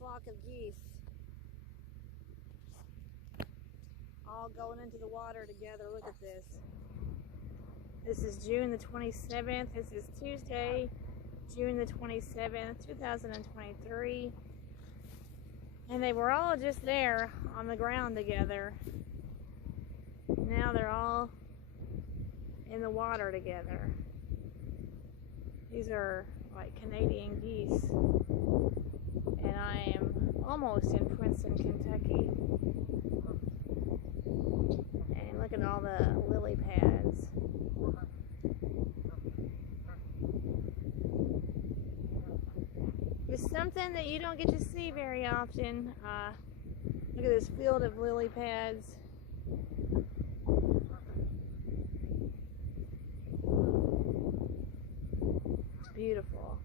flock of geese all going into the water together. Look at this. This is June the 27th. This is Tuesday, June the 27th, 2023. And they were all just there on the ground together. Now they're all in the water together. These are like Canadian geese. And I am almost in Princeton, Kentucky. And look at all the lily pads. It's something that you don't get to see very often. Look at this field of lily pads. It's beautiful.